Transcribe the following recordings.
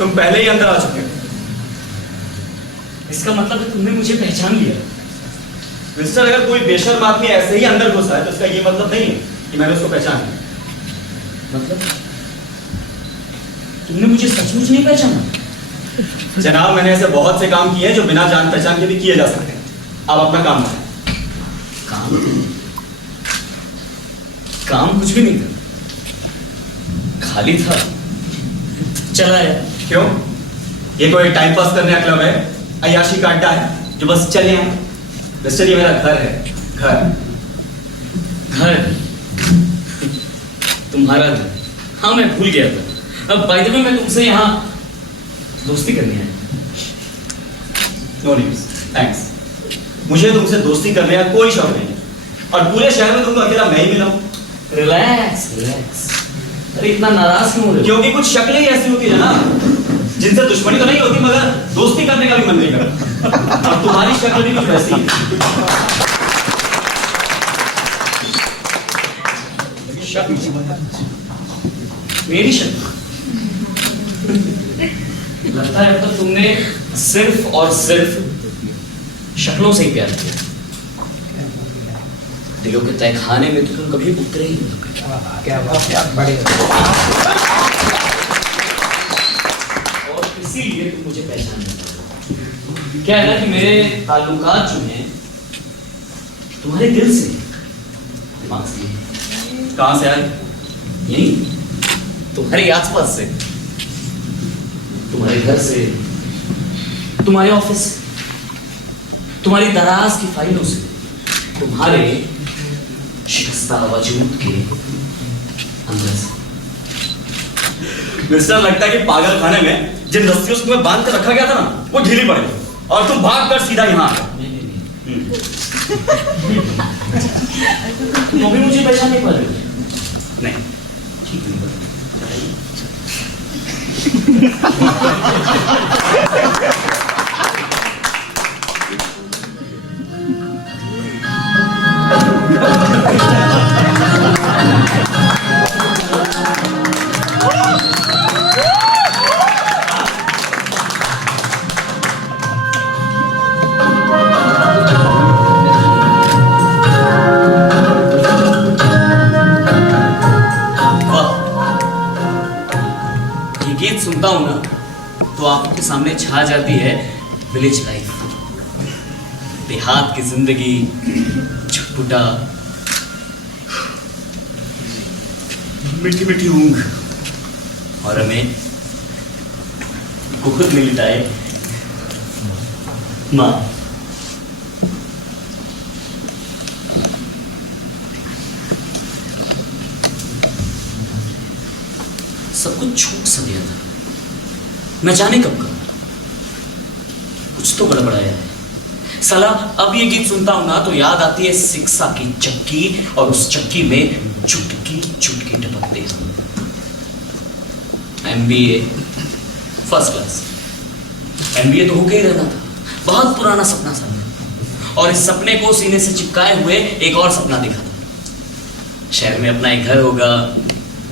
तुम पहले ही अंदर आ चुके हो। इसका मतलब है तुमने मुझे पहचान लिया। मिस्टर, अगर कोई बेशर्म आदमी ऐसे ही अंदर घुसा है तो इसका ये मतलब नहीं है कि मैंने उसको पहचान लिया। मतलब तुमने मुझे सचमुच नहीं पहचाना? जनाब, मैंने ऐसे बहुत से काम किए हैं जो बिना जान पहचान के भी किए जा सकते हैं। आप अपना काम करें। काम? काम कुछ भी नहीं था, खाली था। चला है। क्यों? ये कोई टाइम पास करने का क्लब है, अय्याशी का अड्डा है जो बस चले आए? मिस्टर, ये मेरा घर है। घर घर? तुम्हारा घर? हाँ, मैं भूल गया था। अब बाय द वे मैं तुमसे यहाँ दोस्ती करने आया। No news, thanks. मुझे तुमसे दोस्ती करने का कोई शौक नहीं है और पूरे शहर में तुमको अकेला मैं ही मिला हूं। Relax relax. अरे इतना नाराज क्यों हो रहे हो? क्योंकि कुछ शक्लें ही ऐसी होती है ना जिनसे दुश्मनी तो नहीं होती मगर दोस्ती करने का भी मन नहीं करता। और तुम्हारी शक्ल भी कुछ वैसी है। मेरी शक्ल? लगता है तो तुमने सिर्फ और सिर्फ शक्लों से ही प्यार किया। दिलों के तहखाने में तो तुम कभी उतरे ही नहीं। क्या बड़े और इसीलिए तुम मुझे पहचान नहीं पाए। क्या है ना कि मेरे ताल्लुकात जो हैं तुम्हारे दिल से, दिमाग से। कहां से आए? यही तुम्हारे आसपास से, तुम्हारे घर से, तुम्हारे ऑफिस से, तुम्हारी दराज की फाइलों से, तुम्हारे शिकस्ता वजूद के अंदर से। मिस्टर, लगता है कि पागल खाने में जिन रस्सियों से तुम्हें बांध कर रखा गया था ना वो ढीली पड़ गई और तुम भाग कर सीधा यहाँ आ गए। नहीं। तुम अभी मुझे पहचान नहीं पा रहे हो? नहीं। ठीक नहीं पता। सुनता हूं ना तो आंखों के सामने छा जाती है विलेज लाइफ, देहात की जिंदगी, छुटपुटा, मीठी मीठी ऊंघ और हमें गोद में लिटाए मां। सब कुछ छूट सा गया था, न जाने कब का। कुछ तो गड़बड़ाया है साला। अब ये गीत सुनता हूं ना तो याद आती है शिक्षा की चक्की और उस चक्की में चुटकी चुटकी टपकते हैं। MBA first class. MBA तो होके ही रहना था, बहुत पुराना सपना था और इस सपने को सीने से चिपकाए हुए एक और सपना देखा था। शहर में अपना एक घर होगा,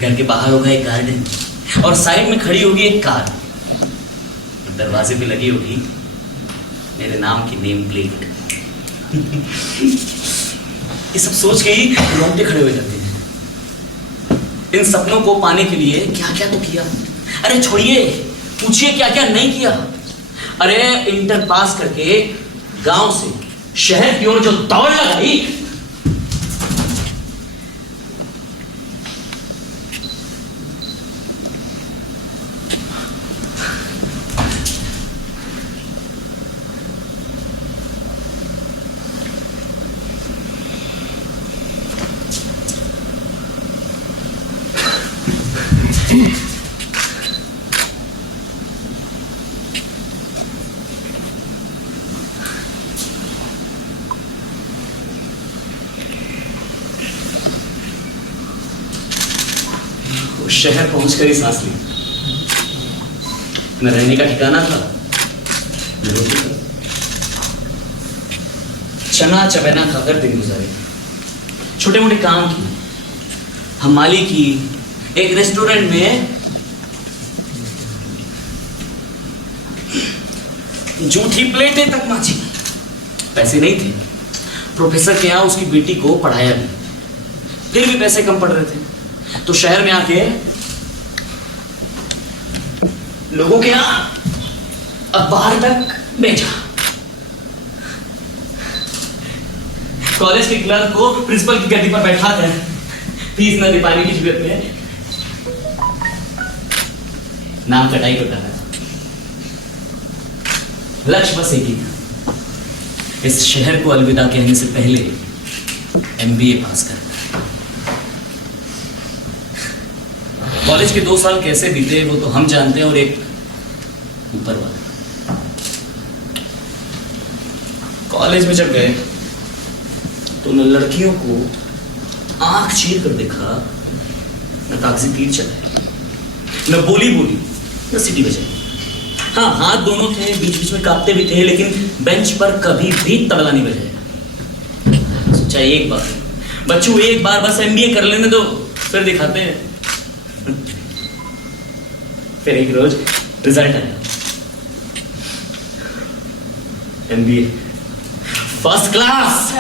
घर के बाहर होगा एक गार्डन और साइड में खड़ी होगी एक कार, दरवाजे पे लगी होगी मेरे नाम की नेम प्लेट। ये सब सोच के ही रोंगटे खड़े हो जाते हैं। इन सपनों को पाने के लिए क्या क्या तो किया। अरे छोड़िए, पूछिए क्या क्या नहीं किया। अरे इंटर पास करके गांव से शहर की ओर जो दौड़ लगाई, शहर पहुंचकर ही सांस ली। न रहने का ठिकाना था, न रोटी था। चना चबेना खाकर दिन गुजारे। छोटे मोटे काम की, हमाली की, एक रेस्टोरेंट में जूठी प्लेटें तक मांझी। पैसे नहीं थे, प्रोफेसर के यहाँ उसकी बेटी को पढ़ाया भी, फिर भी पैसे कम पड़ रहे थे, तो शहर में आके लोगों के यहाँ अखबार तक बेचा। कॉलेज के क्लर्क को प्रिंसिपल की गद्दी पर बैठा कर फीस न दे पाने की जरूरत में नाम कटाई होता है। लक्ष्य बस एक ही था, इस शहर को अलविदा कहने से पहले एमबीए पास करना। कॉलेज के 2 साल कैसे बीते वो तो हम जानते हैं, और एक ऊपर वाला। कॉलेज में जब गए तो न लड़कियों को आंख चीर कर देखा, न कागजी तीर चलाए, न बोली न सीटी बजाई। हाँ, हाथ दोनों थे, बीच बीच में कांपते भी थे, लेकिन बेंच पर कभी भी तबला नहीं बजाया। सोचा एक बार बच्चों, एक बार बस एमबीए कर लेने दो, फिर दिखाते हैं। फिर एक रोज रिजल्ट आया, एमबीए फर्स्ट क्लास।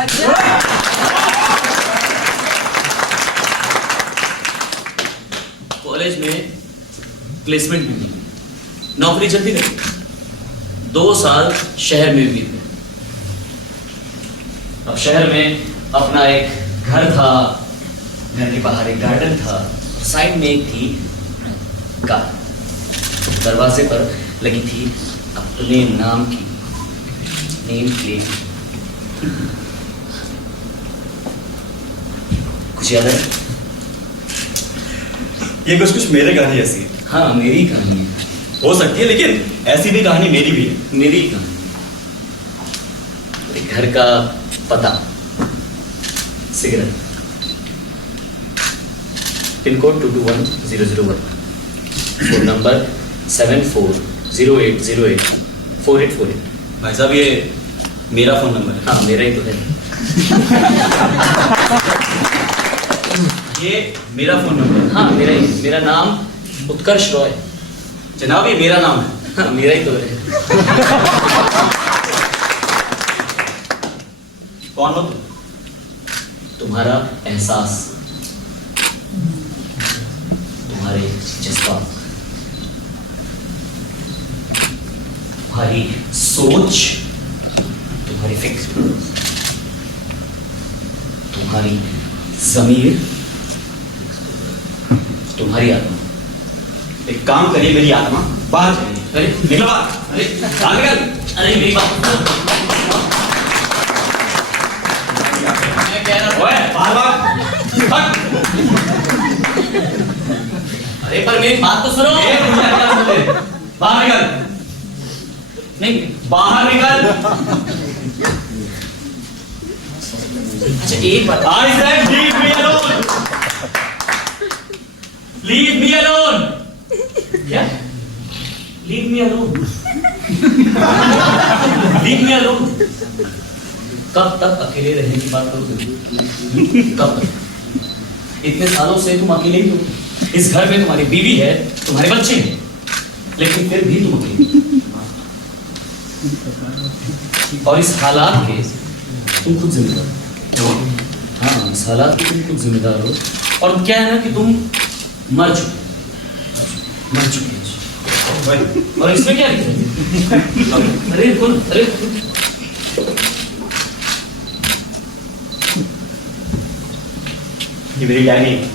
कॉलेज में प्लेसमेंट भी मिली, नौकरी जल्दी लगी, 2 साल शहर में भी थे। अब शहर में अपना एक घर था, घर के बाहर एक गार्डन था, और साइड में एक थी कार। दरवाजे पर लगी थी अपने नाम की नेम प्लेट। कुछ याद है? ये कुछ मेरे कहानी जैसी है। हाँ, मेरी कहानी है। हो सकती है, लेकिन ऐसी भी कहानी मेरी भी है। मेरी कहानी, मेरे घर का पता, cigarette, pin code 221001, phone number 7408084848। भाई साहब, ये मेरा फोन नंबर है। हाँ, मेरा ही तो है। ये मेरा फोन नंबर है। हाँ, मेरा ही। मेरा नाम उत्कर्ष रॉय। जनाब, ये मेरा नाम है। हाँ, मेरा ही तो है। कौन हो तुम? तुम्हारा एहसास, तुम्हारे जज्बात, तुम्हारी सोच, तुम्हारी फिक्र, तुम्हारी ज़मीर, तुम्हारी आत्मा। एक काम करिए, मेरी आत्मा बाहर चलिए। अरे निकलो बाहर। अरे बाहर निकल। अरे मेरी बात मैं कह रहा हूं। ओए, बाहर हट। अरे पर मेरी बात तो सुनो। ए, मुझे क्या बोल रहे? बाहर निकल। नहीं, बाहर निकल। अच्छा एक बात। I said leave me alone. Leave me alone. क्या? Leave me alone. Leave me alone. कब तक अकेले रहने की बात करोगे? कब तक? इतने सालों से तुम अकेले ही हो। इस घर में तुम्हारी बीवी है, तुम्हारे बच्चे हैं, लेकिन फिर भी तुम अकेले हो। और इस हालात के तुम खुद जिम्मेदार हो। हाँ, इस हालात के तुम खुद जिम्मेदार हो। और क्या है ना कि तुम मर चुके हो। और इसमें क्या लिखा है? अरे कौन? अरे ये मेरी डायरी है।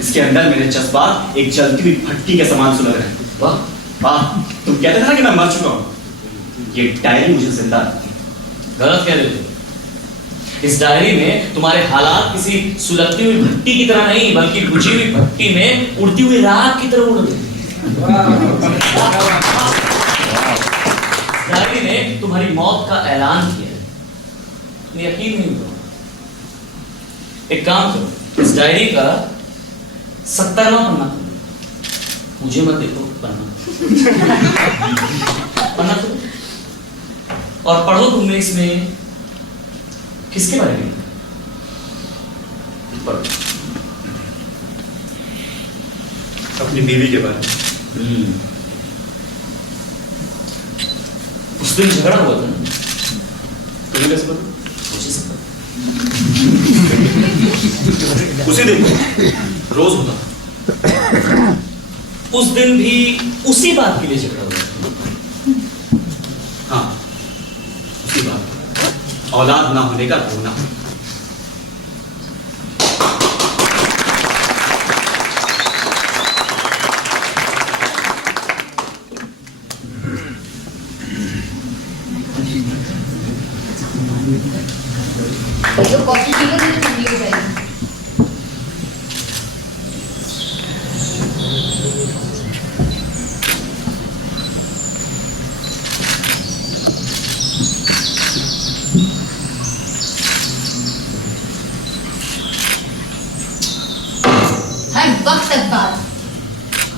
इसके अंदर मेरे जज्बात एक जलती हुई भट्टी के समान सुलग रहे हैं। वाह, वाह, तुम कहते थे ना कि मैं मर चुका हूं। ये डायरी मुझे जिंदा रखती है। गलत कह रहे हो। इस डायरी में तुम्हारे हालात किसी सुलगती हुई भट्टी की तरह नहीं, बल्कि बुझी हुई भट्टी में उड़ती हुई राख की तरह उड़ रही है। डायरी ने तुम्हारी मौत का ऐलान किया है। तुम्हें यकीन नहीं हुआ? एक काम करो, इस डायरी का 70वां पन्ना खोलो। मुझे मत देखो, पन्ना खोलो और पढ़ो। तुमने इसमें किसके बारे में पढ़ो? अपनी बीवी के बारे में। उस दिन झगड़ा हुआ था ना? तुम्हें कैसे पता? मुझे सब पता। उसी दिन रोज होता था। उस दिन भी उसी बात के लिए झगड़ा हुआ था। हाँ, उसी बात, औलाद ना होने का रोना। जो कॉफी पी लो तो ठंडी हो जाएगी। हर वक्त तक बात।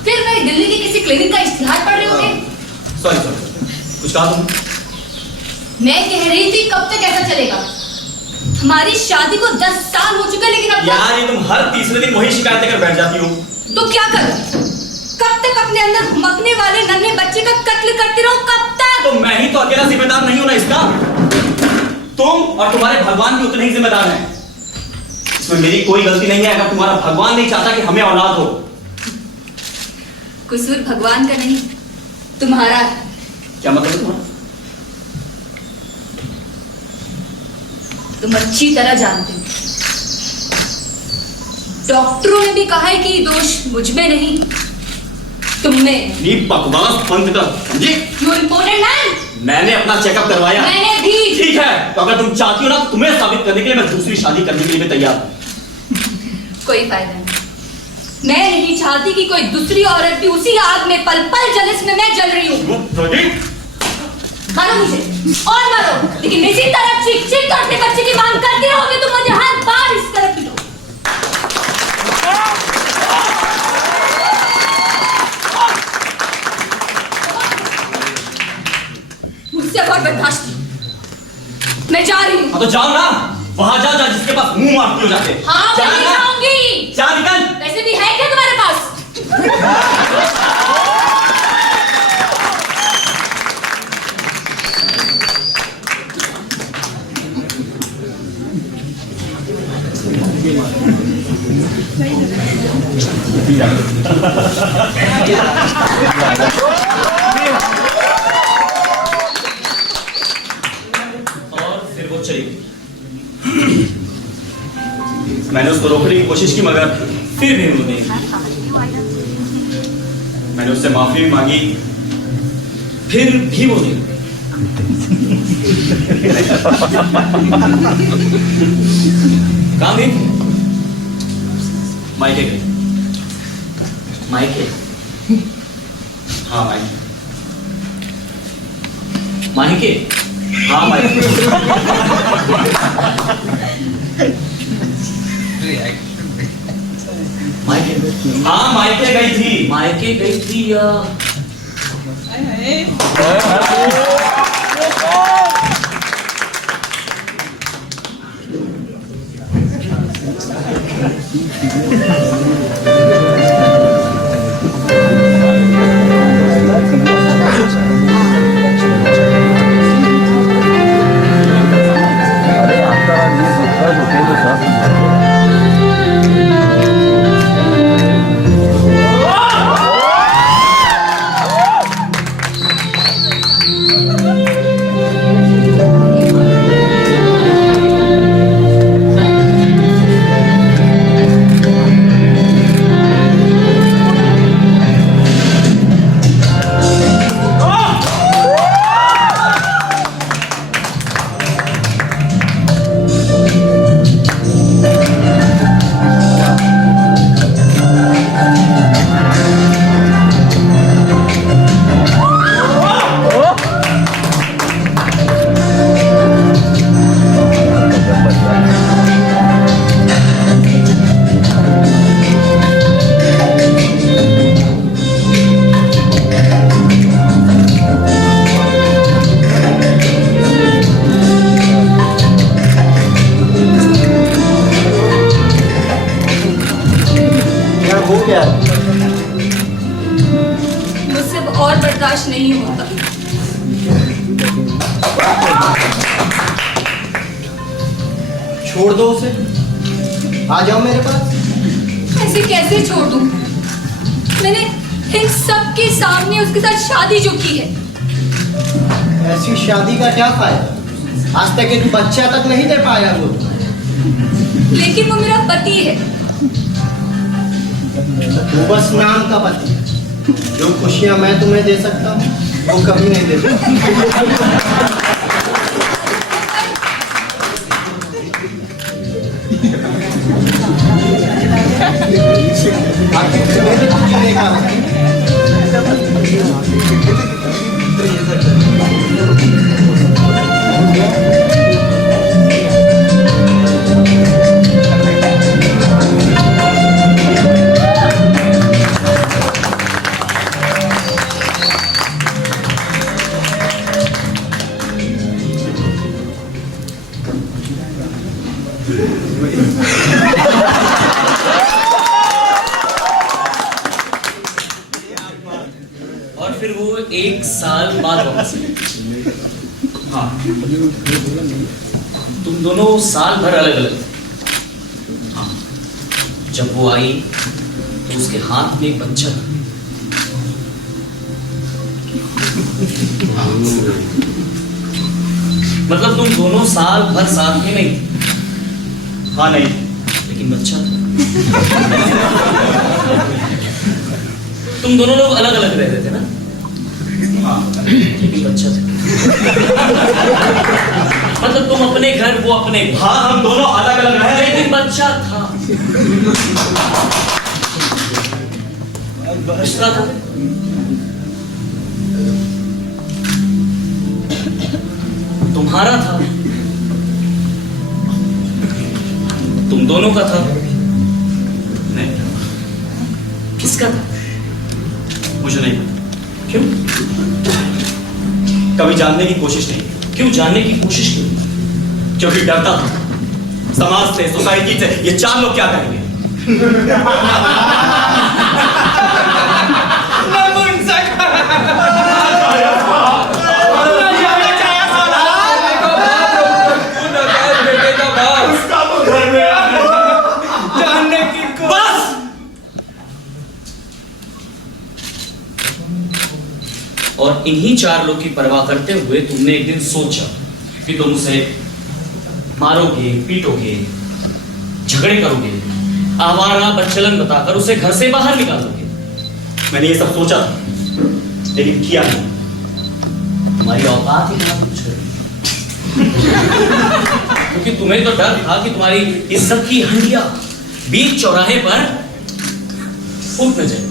फिर मैं दिल्ली के किसी क्लिनिक का इश्तिहार पढ़ रहे होंगे। सॉरी, कुछ कहा तुमने? मैं कह रही थी कब तक ऐसा चलेगा? हमारी शादी को 10 साल हो चुके लेकिन अब यार, ये तुम हर तीसरे दिन वही शिकायत लेकर बैठ जाती हो। तो क्या करूं? कब तक अपने अंदर घुमकने वाले नन्हे बच्चे का कत्ल करती रहूं? कब तक? तो मैं ही तो अकेला जिम्मेदार नहीं हूं ना इसका। तुम और तुम्हारे भगवान भी उतने ही जिम्मेदार हैं। इसमें मेरी कोई गलती नहीं है अगर तुम्हारा भगवान नहीं चाहता कि हमें औलाद हो। कसूर भगवान का नहीं, तुम्हारा है। क्या मतलब है तुम्हारा? तुम अच्छी तरह जानते हो। डॉक्टरों ने भी कहा है कि दोष मुझ में नहीं, तुम में। ये बकवास बंद कर, समझी? You important man? मैंने अपना चेकअप करवाया। मैंने भी। ठीक है, तो अगर तुम चाहती हो ना तो तुम्हें साबित करने के लिए मैं दूसरी शादी करने के लिए भी तैयार हूं। कोई फायदा नहीं। मैं नहीं चाहती कि कोई दूसरी औरत भी उसी आग में पल पल जले जिसमें मैं जल रही हूँ। मारो मुझे और मारो, लेकिन इसी तरह चीख चीख कर अपने बच्चे की मांग करती रहोगे तो मुझे हर बार इस तरह पीटो। मुझसे बहुत बर्दाश्त नहीं। मैं जा रही हूँ। तो जाओ ना, वहां जा जिसके पास मुंह मारती हो जाके। हाँ, मैं नहीं जाऊंगी। जा निकल। वैसे भी है क्या तुम्हारे पास? और फिर वो चली गई। मैंने उसको रोकने की कोशिश की मगर फिर भी वो नहीं। मैंने उससे माफी भी मांगी, फिर भी वो नहीं। कहाँ गई? मायके गई। मायके? हाँ मायके। मायके? हाँ मायके। मायके? हाँ मायके गई थी। मायके गई थी या मुझसे अब और बर्दाश्त नहीं होता। छोड़ दो उसे, आ जाओ मेरे पास। ऐसे कैसे छोड़ दूं? मैंने इन सबके सामने उसके साथ शादी जो की है। ऐसी शादी का क्या फायदा? आज तक एक बच्चा तक नहीं दे पाया वो। लेकिन वो मेरा पति है। वो बस नाम का पति है। जो खुशियां मैं तुम्हें दे सकता हूँ वो कभी नहीं दे सकता। आखिर तुम्हें तो कुछ नहीं कहा। और फिर वो 1 साल बाद वापस आई। हाँ, तुम दोनों साल भर अलग अलग थे। हाँ, जब वो आई तो उसके हाथ में एक बच्चा था। मतलब तुम दोनों साल भर साथ में नहीं थे। हाँ नहीं, लेकिन बच्चा था। तुम दोनों लोग अलग अलग रह रहे थे ना? हाँ लेकिन बच्चा था। मतलब तुम अपने घर, वो अपने घर। हाँ, हम दोनों अलग अलग रहे लेकिन बच्चा था। रिश्ता था। तुम्हारा था, तुम दोनों का था। नहीं, किसका था? मुझे नहीं पता। क्यों? कभी जानने की कोशिश नहीं की। क्यों जानने की कोशिश की? क्योंकि डरता था समाज से, सोसाइटी से, ये 4 लोग क्या कहेंगे। और इन्हीं 4 लोग की परवाह करते हुए तुमने एक दिन सोचा कि तुम उसे मारोगे, पीटोगे, झगड़े करोगे, आवारा बच्चलन बताकर उसे घर से बाहर निकालोगे। मैंने ये सब सोचा था, लेकिन किया नहीं। तुम्हारी औकात ही कहां कुछ करेगी? क्योंकि तुम्हें तो डर था कि तुम्हारी इज्जत की हंडिया बीच चौराहे पर फूट न जाए।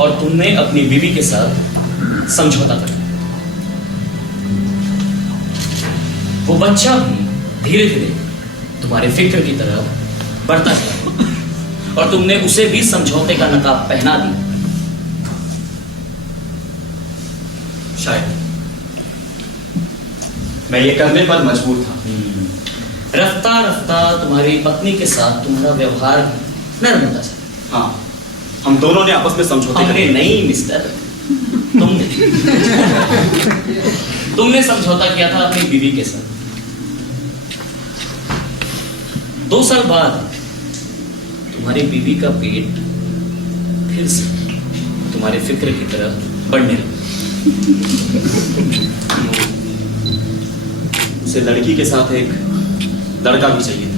और तुमने अपनी बीवी के साथ समझौता कर लिया। वो बच्चा भी धीरे धीरे तुम्हारे फिक्र की तरह बढ़ता चला और तुमने उसे भी समझौते का नकाब पहना दिया। शायद मैं ये करने पर मजबूर था। रफ्ता रफ्ता तुम्हारी पत्नी के साथ तुम्हारा व्यवहार नरम होता चला। हाँ, हम दोनों ने आपस में समझौते हमने करे। नहीं मिस्टर, तुमने समझौता किया था अपनी बीवी के साथ। 2 साल बाद तुम्हारी बीवी का पेट फिर से तुम्हारे फिक्र की तरह बढ़ने लगा। उसे लड़की के साथ एक लड़का भी चाहिए था।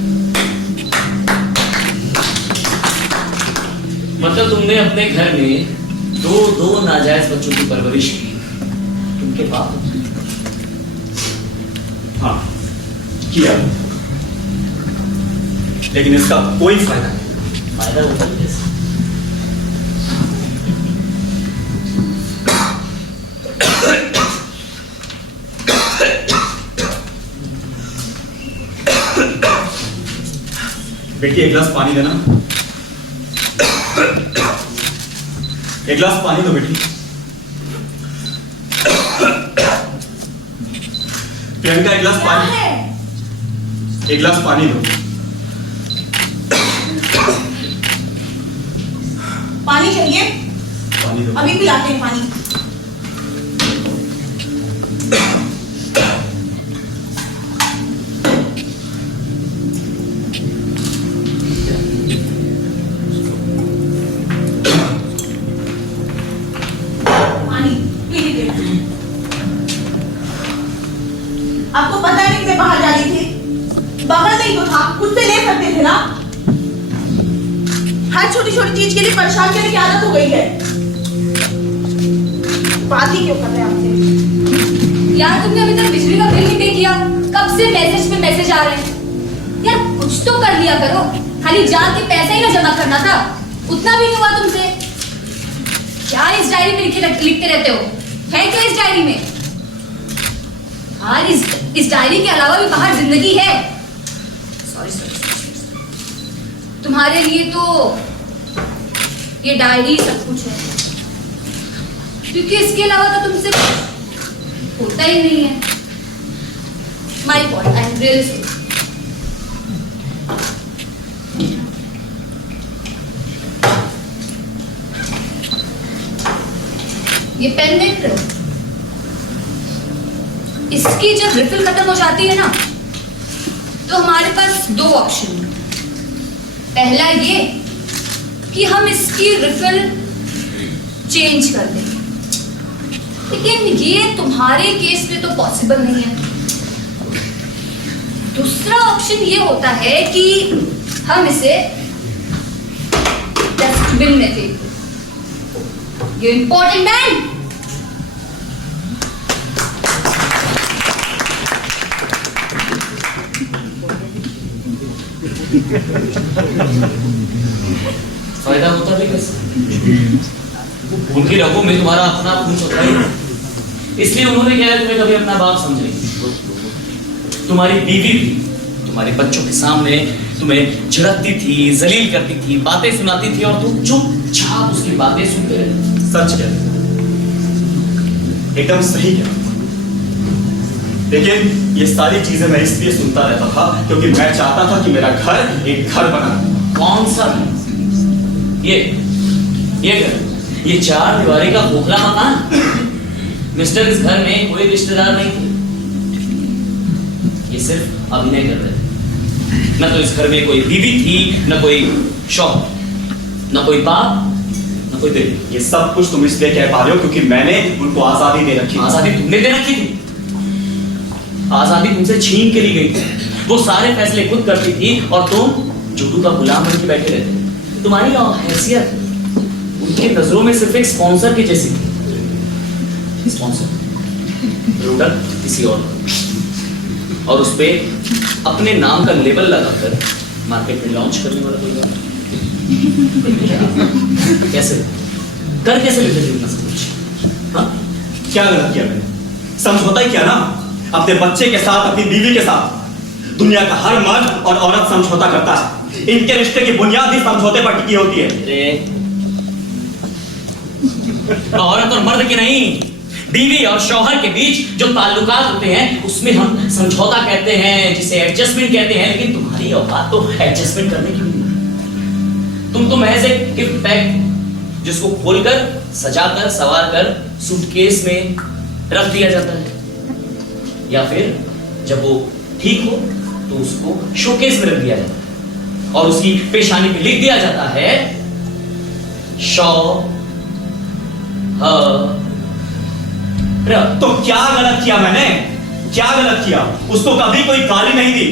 मतलब तुमने अपने घर में दो नाजायज बच्चों की परवरिश की उनके बाप। हाँ, किया, लेकिन इसका कोई फायदा नहीं। फायदा होता है कैसे? बेटी, एक गिलास पानी देना। एक गिलास पानी दो बेटी। प्रियंका, एक गिलास पानी। एक गिलास पानी दो। पानी चाहिए? पानी दो। अभी पिलाते हैं पानी। हर छोटी छोटी चीज के लिए परेशान करने की आदत हो गई है। बात ही क्यों कर रहे हैं आपसे? यार तुमने अभी तक बिजली का बिल नहीं पे किया, कब से मैसेज पे मैसेज आ रहे हैं। यार कुछ तो कर लिया करो, खाली जाके पैसा ही ना जमा करना था, उतना भी नहीं हुआ तुमसे। क्या इस डायरी में लिखते रहते हो? है क्या इस डायरी में? यार इस डायरी के अलावा भी बाहर जिंदगी है। सॉरी, तुम्हारे लिए तो ये डायरी सब कुछ है, क्योंकि इसके अलावा तो तुमसे होता ही नहीं है। My fault, I am really sorry. ये पेन देख रहे हो? इसकी जब रिफिल खत्म हो जाती है ना, तो हमारे पास दो ऑप्शन है। पहला ये कि हम इसकी रिफिल चेंज कर दें, लेकिन ये तुम्हारे केस में तो पॉसिबल नहीं है। दूसरा ऑप्शन ये होता है कि हम इसे डस्टबिन में फेंक दें। ये इंपॉर्टेंट मैन। फायदा होता भी कैसे? उनकी रगों में तुम्हारा अपना खून चल रहा है, इसलिए उन्होंने क्या है तुम्हें कभी अपना बाप समझे। तुम्हारी बीवी भी तुम्हारे बच्चों के सामने तुम्हें झड़कती थी, जलील करती थी, बातें सुनाती थी और तुम चुपचाप उसकी बातें सुनते रहे। सच कह, एकदम सही कह। लेकिन ये सारी चीजें मैं इसलिए सुनता रहता था क्योंकि मैं चाहता था कि मेरा घर एक घर बना। कौन सा? ये घर, ये 4 दीवारी का खोखला मकान। मिस्टर, इस घर में कोई रिश्तेदार नहीं थे, ये सिर्फ अभिनय कर रहे थे। न तो इस घर में कोई बीवी थी, न कोई शौहर, न कोई बाप, न कोई बेटी। ये सब कुछ तुम इसलिए कह पा रहे हो क्योंकि मैंने उनको आजादी दे रखी। आजादी तुमने दे रखी थी? आजादी तुमसे छीन के ली गई थी। वो सारे फैसले खुद करती थी और तुम जुटू का गुलाम बन के बैठे रहते। तुम्हारी हैसियत उनकी नजरों में सिर्फ एक स्पॉन्सर की जैसी थी। स्पॉन्सर, प्रोडक्ट किसी और उस पे अपने नाम का लेबल लगाकर मार्केट में लॉन्च करने वाला कोई और। कैसे कैसे लेते थे उतना सब कुछ? हाँ, क्या गलत किया मैंने? समझौता ही किया ना, अपने बच्चे के साथ, अपनी बीवी के साथ। दुनिया का हर मर्द और औरत समझौता करता है। इनके रिश्ते की बुनियाद ही समझौते पर टिकी होती है। औरत और मर्द की नहीं, बीवी और शौहर के बीच जो ताल्लुकात होते हैं उसमें हम समझौता कहते हैं, जिसे एडजस्टमेंट कहते हैं। लेकिन तुम्हारी औकात तो एडजस्टमेंट करने की नहीं। तुम तो महज एक गिफ्ट पैक जिसको खोलकर, सजाकर, संवारकर सूटकेस में रख दिया जाता है, या फिर जब वो ठीक हो तो उसको शोकेस में रख दिया जाता है और उसकी पेशानी पे लिख दिया जाता है तो क्या गलत किया मैंने? क्या गलत किया? उसको कभी कोई गाली नहीं दी।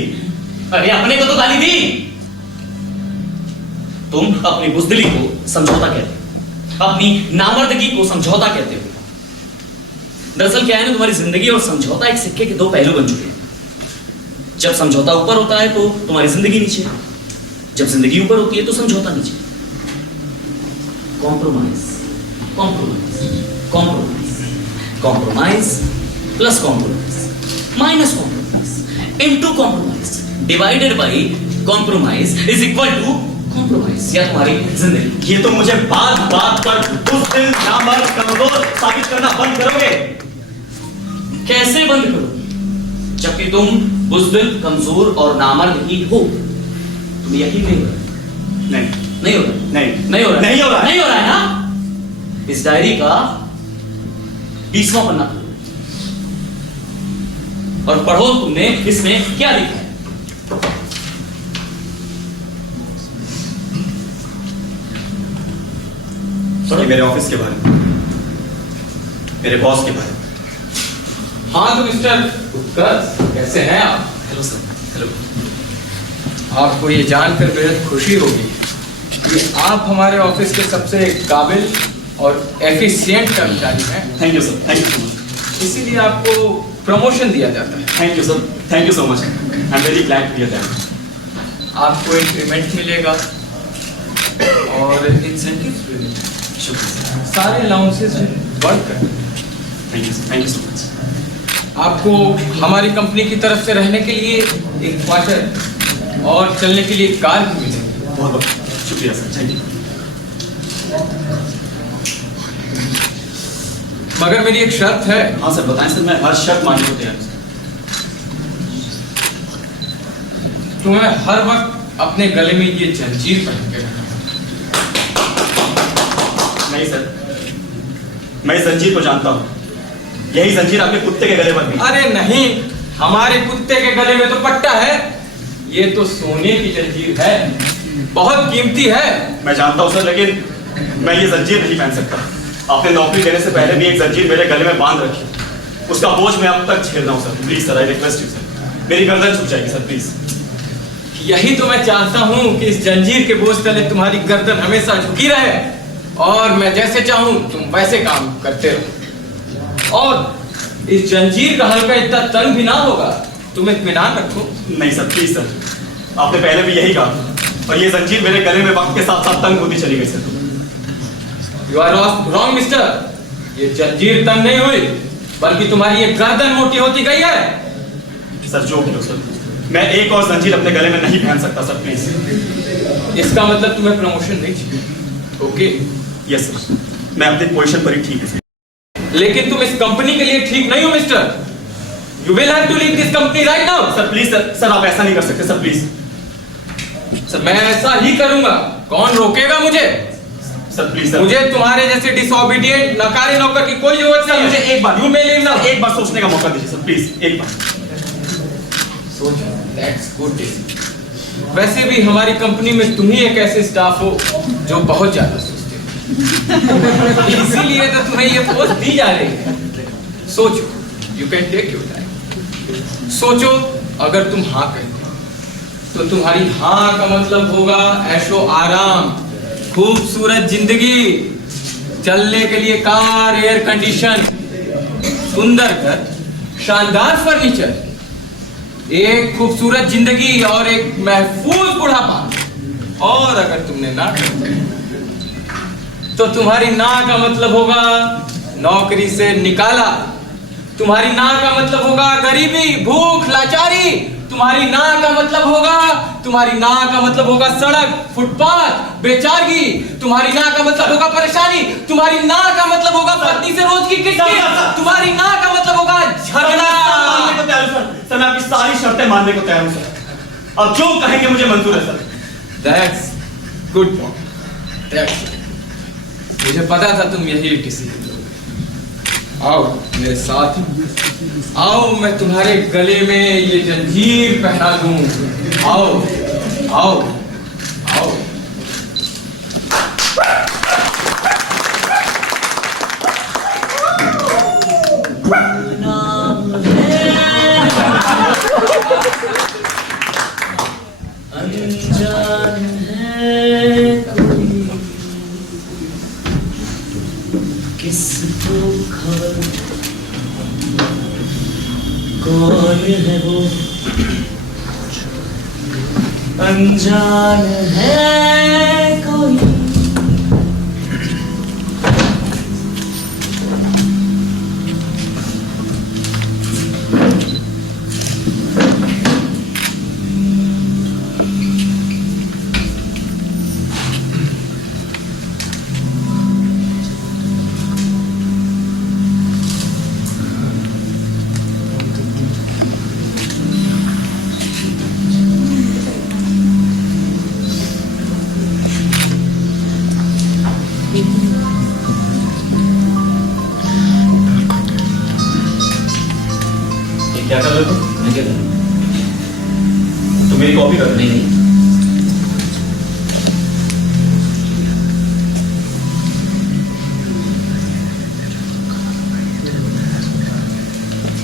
अरे अपने को तो गाली दी। तुम अपनी बुजदिली को समझौता कहते हो, अपनी नामर्दगी को समझौता कहते हो। दरअसल क्या है ना, तुम्हारी जिंदगी और समझौता एक सिक्के के 2 पहलू बन चुके हैं। जब समझौता ऊपर होता है तो तुम्हारी जिंदगी नीचे, जब जिंदगी ऊपर होती है तो समझौता नीचे। Compromise, compromise, compromise, compromise plus compromise minus compromise into compromise divided by compromise is equal to compromise. या तुम्हारी जिंदगी। ये तो मुझे बात बात पर बुज़दिल, नामर्द, कमजोर साबित करना बंद करोगे? कैसे बंद करो जबकि तुम बुज़दिल, कमजोर और नामर्द ही हो? तुम यकीन नहीं हो रहा? नहीं हो रहा? नहीं हो रहा? नहीं हो रहा? नहीं हो रहा है ना? इस डायरी का 20वां पन्ना और पढ़ो तुमने इसमें क्या लिखा है। ये मेरे ऑफिस के बारे में, मेरे बॉस के बारे में। हाँ तो मिस्टर उत्कर्ष, कैसे हैं आप? Hello sir. हेलो। आपको ये जानकर बेहद खुशी होगी कि आप हमारे ऑफिस के सबसे काबिल और एफिशिएंट कर्मचारी हैं। Thank you sir, thank you so much. इसीलिए आपको प्रमोशन दिया जाता है। Thank you sir, thank you so much. I am very glad to hear that. आपको इंक्रीमेंट मिलेगा और इंसेंटिव्स भी मिलेंगे। शुक्रिया सर। सारे अलाउंसेस बढ़कर thank you sir, thank you so much. आपको हमारी कंपनी की तरफ से रहने के लिए एक क्वार्टर और चलने के लिए एक कार भी मिलेगी। बहुत बहुत शुक्रिया सर, थैंक यू। मगर मेरी एक शर्त है। हाँ सर बताएं सर, मैं हर शर्त मानने को तैयार हूँ। तुम्हें हर वक्त अपने गले में ये जंजीर पहन के रहना है। नहीं सर, मैं इस जंजीर को जानता हूँ। यही जंजीर आपके कुत्ते के गले पर थी। अरे नहीं, हमारे कुत्ते के गले में तो पट्टा है, ये तो सोने की जंजीर है, बहुत कीमती है। मैं जानता हूँ सर, लेकिन मैं ये जंजीर नहीं पहन सकता। आपने नौकरी देने से पहले भी एक जंजीर मेरे गले में बांध रखी, उसका बोझ मैं अब तक झेल रहा हूँ sir. Please sir, I request you sir, मेरी गर्दन झुक जाएगी सर, प्लीज। यही तो मैं चाहता हूँ कि इस जंजीर के बोझ तले तुम्हारी गर्दन हमेशा झुकी रहे और मैं जैसे चाहूँ तुम वैसे काम करते रहो। और इस जंजीर का हल्का इतना तंग भी ना होगा, तुम इत्मीनान रखो। नहीं सर, प्लीज सर, आपने पहले भी यही कहा और ये जंजीर मेरे गले में वक्त के साथ साथ तंग होती चली गई sir. You are wrong mister, ये जंजीर तंग नहीं हुई बल्कि तुम्हारी ये गर्दन मोटी होती गई है। सर जो भी हो सर, मैं एक और जंजीर अपने गले में नहीं पहन सकता सर, प्लीज। इसका मतलब तुम्हें प्रमोशन नहीं चाहिए, ओके? यस सर, मैं अपनी पोजीशन पर ही ठीक है। लेकिन तुम इस कंपनी के लिए ठीक नहीं हो mister. You will have to leave this company right now. Sir please sir, sir आप ऐसा नहीं कर सकते सर, प्लीज। सर मैं ऐसा ही करूंगा, कौन रोकेगा मुझे? सर प्लीज सर, मुझे तुम्हारे जैसे डिसओबीडिएंट नकारी नौकर की कोई जरूरत सर नहीं मुझे है। एक बार, यू मे लीव नाउ। एक बार सोचने का मौका दीजिए सर, प्लीज एक बार। सोचो, दैट्स गुड। वैसे भी हमारी कंपनी में तुम ही एक ऐसे स्टाफ हो जो बहुत ज्यादा सोचते हो। इसीलिए तो तुम्हें ये पोस्ट दी जा रही है। सोचो, you can take your time. सोचो, अगर तुम हाँ कहते हो तो तुम्हारी हाँ का मतलब होगा ऐशो आराम, खूबसूरत जिंदगी, चलने के लिए कार, एयर कंडीशन, सुंदर घर, शानदार फर्नीचर, एक खूबसूरत जिंदगी और एक महफूज बुढ़ापा। और अगर तुमने ना करते तो तुम्हारी ना का मतलब होगा नौकरी से निकाला, तुम्हारी ना का मतलब होगा गरीबी, भूख, लाचारी, तुम्हारी ना का मतलब होगा सड़क, फुटपाथ, बेचारगी, तुम्हारी ना का मतलब होगा परेशानी, तुम्हारी ना का मतलब होगा पत्नी से रोज की किटकिट, तुम्हारी ना का मतलब होगा झगड़ा। मानने को तैयार हूं सर, सर मैं आपकी सारी शर्तें मानने को तैयार हूं सर। अब जो कहेंगे मुझे मंजूर है sir. That's good point. That's right. मुझे पता था तुम यही डिसीजन लोगे। आओ मेरे साथ, आओ मैं तुम्हारे गले में ये जंजीर पहना दूं। आओ आओ आओ। अनजान है कोई, किसको खबर, कौन है वो, अनजान है कोई। क्या कर रहे हो? मैं क्या करूं? तो मेरी कॉपी कर नहीं नहीं,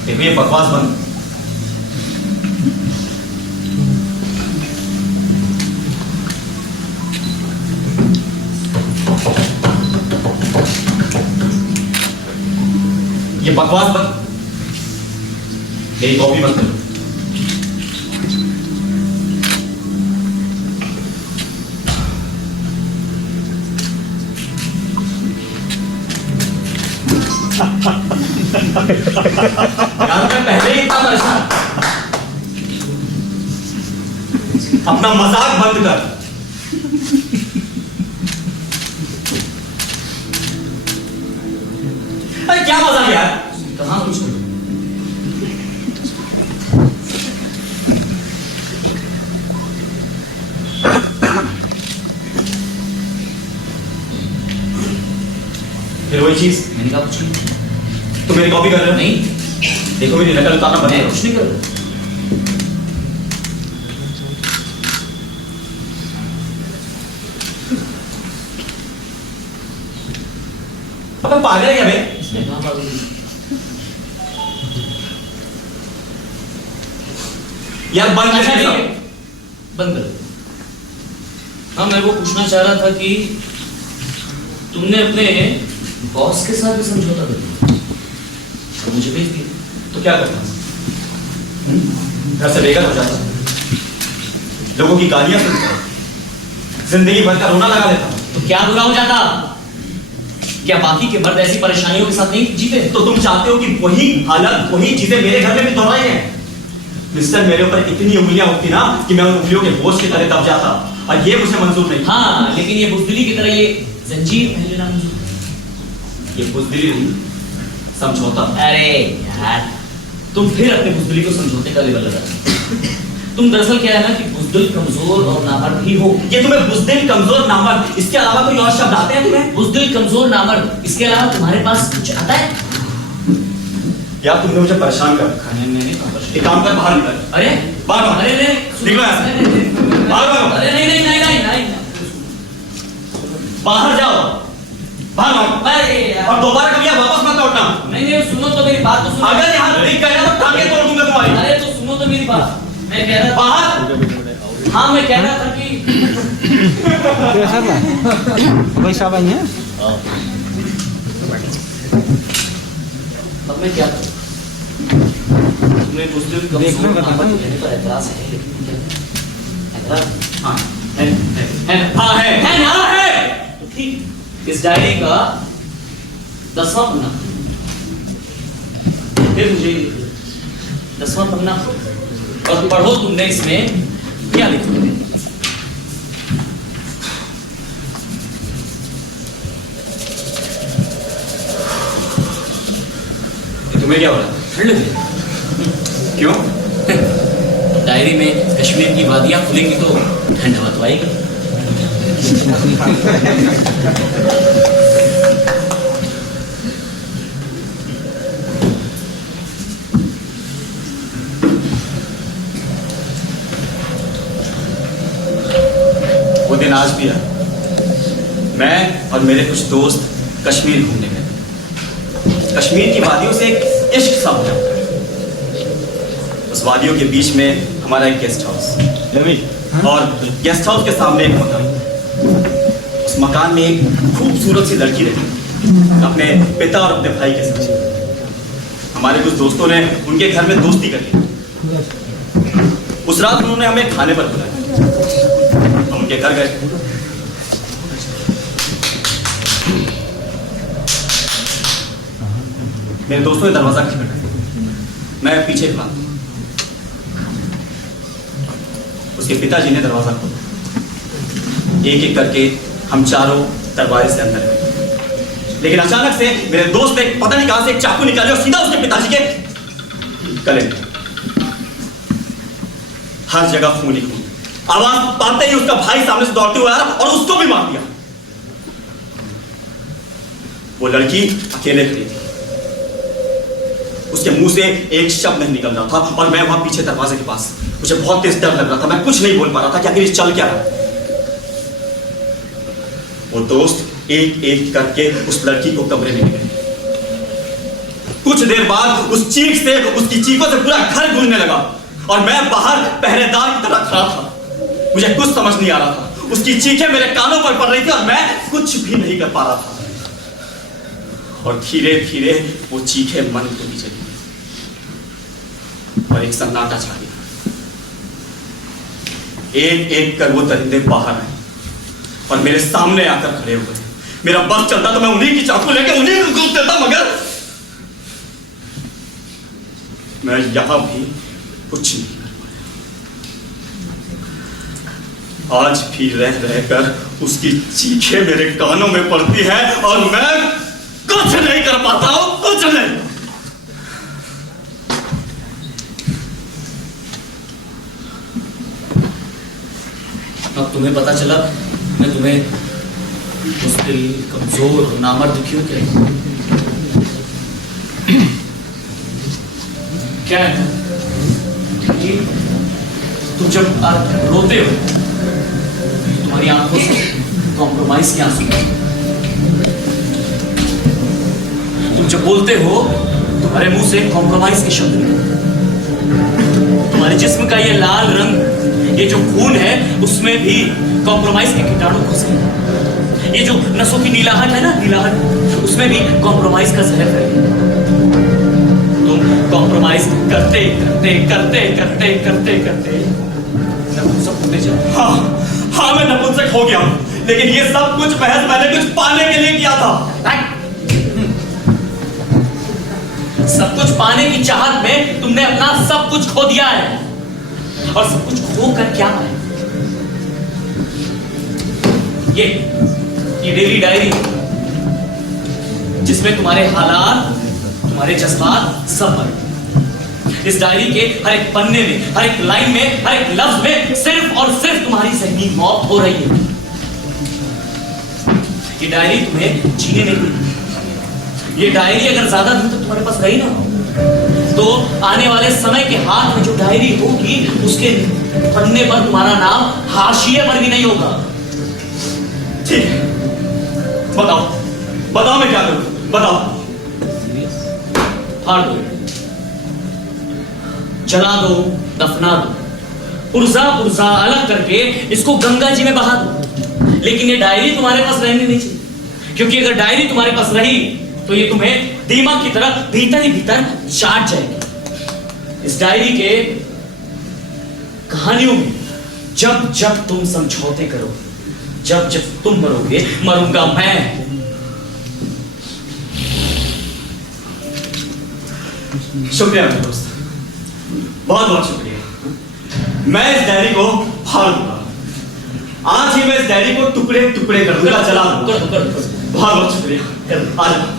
देखो ये बकवास बंद। ये बकवास बंद, मेरी कॉपी मत करो। यार मैं पहले ही इतना परेशान, अपना मजाक बंद कर। अरे क्या मजाक यार, कहाँ कुछ नहीं। फिर वही चीज, मैंने कहा कुछ नहीं। तुम मेरी कॉपी कर रहे हो? नहीं, देखो मेरी नकल उतारना बंद मैं करो। कुछ नहीं कर रहा। अबे पागल है क्या बे? मैं कहाँ पागल हूँ? यार बंद अच्छा कर ठीक है, बंद कर। हाँ, मैं वो पूछना चाह रहा था कि तुमने अपने बॉस के साथ भी समझौता कर लिया और मुझे भेज दिया। तो क्या करता? घर से बेघर हो जाता, लोगों की गालियां सुनता, जिंदगी भर का रोना लगा देता। तो क्या बुरा हो जाता? क्या बाकी के मर्द ऐसी परेशानियों के साथ नहीं जीते? तो तुम चाहते हो कि वही हालत, वही चीजें मेरे घर में भी दोहराई हैं? मिस्टर, मेरे ऊपर इतनी उंगलियां उठती ना कि मैं उन उंगलियों के बोझ की तरह दब जाता, और ये मुझे मंजूर नहीं। हाँ, लेकिन ये बुजदिली की तरह ये जंजीर पहन लेना मंजूर है। ये बुजदिली नहीं, समझौता। अरे यार, तुम फिर अपने बुजदिली को समझौते का लेवल लगा। तुम दरअसल क्या है ना कि बुजदिल कमजोर और नामर्द ही हो। ये तुम्हें बुजदिल, कमजोर, नामर्द, इसके अलावा कोई और शब्द आते हैं तुम्हें? बुजदिल, कमजोर, नामर्द, इसके अलावा तुम्हारे पास कुछ आता है? यार तुमने मुझे परेशान कर रखा है। मैंने कहा परेशान। एक काम कर, बाहर निकल। अरे बाहर बाहर। अरे नहीं, निकलो यहाँ से। बाहर भागो। अरे नहीं नहीं नहीं नहीं नहीं। बाहर जाओ, बाहर भागो। अरे यार। और दोबारा कभी यहाँ वापस मत लौटना। नहीं नहीं, सुनो तो मेरी बात तो सुनो। अगर यहाँ ब्रेक करना तो टांगे तोड़ दूंगा तुम्हारी। अरे तो सुनो तो मेरी बात। मैं कह रहा था बाहर। हाँ, मैं कह रहा था कि भाई साहब आई हैं। अब मैं क्या करूं? तुम्हें बुजदिल, कमजोर, नामर्द कहने पर एतराज है, लेकिन क्या करूं? एतराज हाँ है हाँ है ना है। तो ठीक, इस डायरी का 10वां पन्ना फिर मुझे 10वां पन्ना और पढ़ो तुमने इसमें क्या लिखा है। तुम्हें क्या हो रहा है? ठंड लगी? क्यों? डायरी में कश्मीर की वादियां खुलेंगी तो ठंड हवा तो आएगी। वो दिन आज भी है। मैं और मेरे कुछ दोस्त कश्मीर घूमने गए। कश्मीर की वादियों से एक इश्क सा हो जाता है। उस वादियों के बीच में हमारा एक गेस्ट हाउस, और गेस्ट हाउस के सामने एक मकान। उस मकान में एक खूबसूरत सी लड़की रहती, अपने पिता और अपने भाई के साथ। हमारे कुछ दोस्तों ने उनके घर में दोस्ती कर ली। उस रात उन्होंने हमें खाने पर बुलाया। हम उनके घर गए। मेरे दोस्तों ने दरवाजा खटखटाया, मैं पीछे खड़ा। उसके पिताजी ने दरवाजा खोला। एक एक करके हम चारों दरवाजे से अंदर गए, लेकिन अचानक से मेरे दोस्त ने पता नहीं कहां से एक चाकू निकाले और सीधा उसके पिताजी के गले में। हर जगह खून ही खून। आवाज पाते ही उसका भाई सामने से दौड़ते हुए आया और उसको भी मार दिया। वो लड़की अकेले खड़ी थी, उसके मुंह से एक शब्द नहीं निकल रहा था, और मैं वहां पीछे दरवाजे के पास। मुझे बहुत तेज डर लग रहा था, मैं कुछ नहीं बोल पा रहा था कि आखिर ये चल क्या रहा है। वो दोस्त एक एक करके उस लड़की को कमरे में ले गए। कुछ देर बाद उस चीख से, उसकी चीखों से पूरा घर गूंजने लगा, और मैं बाहर पहरेदार की तरह खड़ा था। मुझे कुछ समझ नहीं आ रहा था। उसकी चीखें मेरे कानों पर पड़ रही थी और मैं कुछ भी नहीं कर पा रहा था। और धीरे धीरे वो चीखें मन को भी चली और एक सन्नाटा छा गया। एक एक कर वो दरिंदे बाहर आए और मेरे सामने आकर खड़े हुए। मेरा बस चलता तो मैं उन्हीं की चाकू लेके उन्हीं को कूद देता, मगर मैं यहां भी कुछ नहीं कर पाया। आज भी रह रहकर उसकी चीखें मेरे कानों में पड़ती हैं और मैं कुछ नहीं कर पाता हूं, कुछ नहीं। अब तुम्हें पता चला मैं तुम्हें मुश्किल, कमजोर और नामर्द क्यों कहता हूं? क्या है कि तुम जब रोते हो तुम्हारी आंखों से कॉम्प्रोमाइज के आंसू, तुम जब बोलते हो तुम्हारे मुंह से कॉम्प्रोमाइज के शब्द निकलते, तुम्हारे जिस्म का ये लाल रंग, ये जो खून है उसमें भी कॉम्प्रोमाइज के कीटाणु घुस गए। ये जो नसों की नीलाहट है ना, नीलाहट, उसमें भी कॉम्प्रोमाइज का जहर है। तुम कॉम्प्रोमाइज करते करते करते करते करते करते नपुंसक होते जाओ। हाँ, मैं नपुंसक हो गया हूं, लेकिन ये सब कुछ महज मैंने कुछ पाने के लिए किया था। सब कुछ पाने की चाहत में तुमने अपना सब कुछ खो दिया है, और सब कुछ खो कर क्या पाया? ये डेली डायरी जिसमें तुम्हारे हालात, तुम्हारे जज्बात सब भरे। इस डायरी के हर एक पन्ने में, हर एक लाइन में, हर एक लफ्ज में सिर्फ और सिर्फ तुम्हारी ज़हनी मौत हो रही है। ये डायरी तुम्हें जीने नहीं देती। ये डायरी अगर ज्यादा दिन तक तुम्हारे पास रही ना, तो आने वाले समय के हाथ में जो डायरी होगी उसके पन्ने पर तुम्हारा नाम हाशिए पर भी नहीं होगा। ठीक है, बताओ बताओ मैं क्या करूं, बताओ। फाड़ दो, जला दो, दफना दो, पुर्जा पुर्जा अलग करके इसको गंगा जी में बहा दो। लेकिन ये डायरी तुम्हारे पास रहनी नहीं चाहिए, क्योंकि अगर डायरी तुम्हारे पास रही तो ये तुम्हें दीमक की तरह भीतर ही भीतर चाट जाएगी। इस डायरी के कहानियों में जब जब तुम समझौते करो, जब जब तुम मरोगे, मरूंगा मैं। शुक्रिया मेरे दोस्त, बहुत बहुत शुक्रिया। मैं इस डायरी को फाड़ दूंगा। आज ही मैं इस डायरी को टुकड़े टुकड़े कर दूंगा, जला दूंगा। बहुत बहुत शुक्रिया, आ जाओ।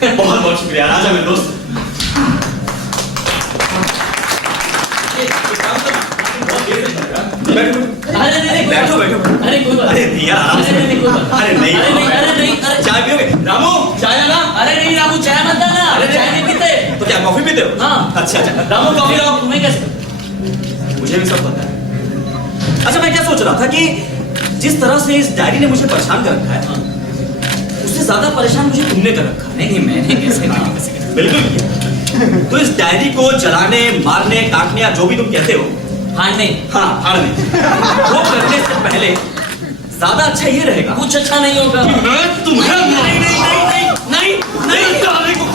बहुत बहुत शुक्रिया, राजा मेरे दोस्त। अरे नहीं, बैठो बैठो। अरे कोई बात अरे भैया, अरे नहीं, अरे चाय पियोगे? रामू, चाय ना? अरे नहीं रामू, चाय मत देना। अरे चाय नहीं पीते तो क्या कॉफी पीते हो? हाँ। अच्छा अच्छा, रामू कॉफी लाओ। तुम्हें कैसे? मुझे भी सब पता है। अच्छा, मैं क्या सोच रहा था कि जिस तरह से इस डायरी ने मुझे परेशान कर रखा है, उससे ज्यादा परेशान मुझे तुमने कर रखा है। नहीं मैंने कैसे? बिल्कुल किया। तो इस डायरी को जलाने, मारने, काटने या जो भी तुम कहते हो, फाड़ने, हाँ फाड़ने, वो करने से पहले ज्यादा अच्छा ये रहेगा कुछ अच्छा नहीं होगा। कि मैं तुम्हें नहीं नहीं नहीं नहीं नहीं नहीं डायरी को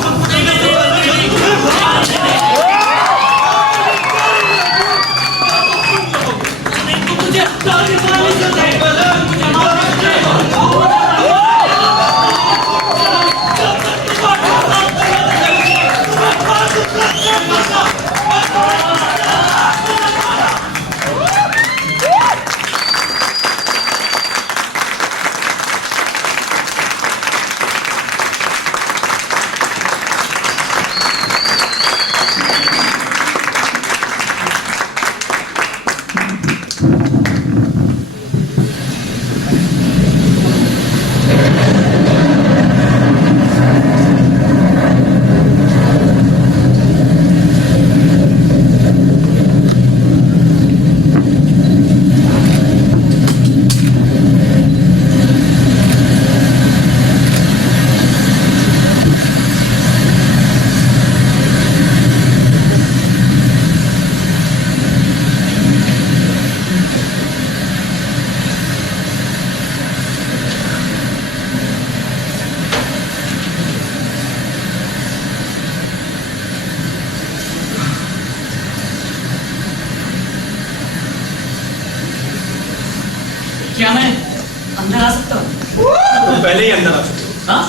क्या मैं अंदर आ सकता हूँ? पहले ही अंदर आ चुके हो। हाँ?